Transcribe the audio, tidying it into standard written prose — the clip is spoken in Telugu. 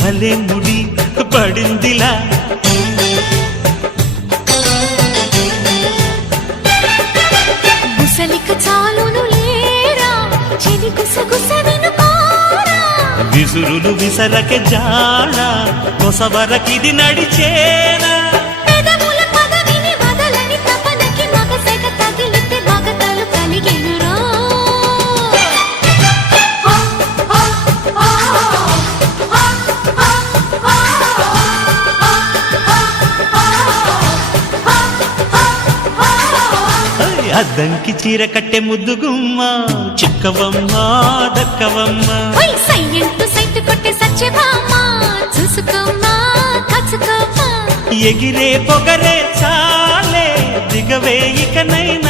భలే ముడి పడిందిలా గుసలిక చాలును లేరా చెలి గుసగుస వినుకోరా విసురులు విసరకే జాడ కొసవరకిది నడిచేనా పెదవుల పదవిని వదలని తపనకి మగసెగ తగిలితే మగతలు కలిగెనురా అద్దంకి చీర కట్టె ముద్దుగుమ్మ చిక్కవమ్మ దక్కవమ్మ సయ్యంటూ సైతు కొట్టే సత్యభామ చూసుకోమ్మా కచ్చుకోమ్మా ఎగిరే పొగరే చాలే దిగవే ఇకనైనా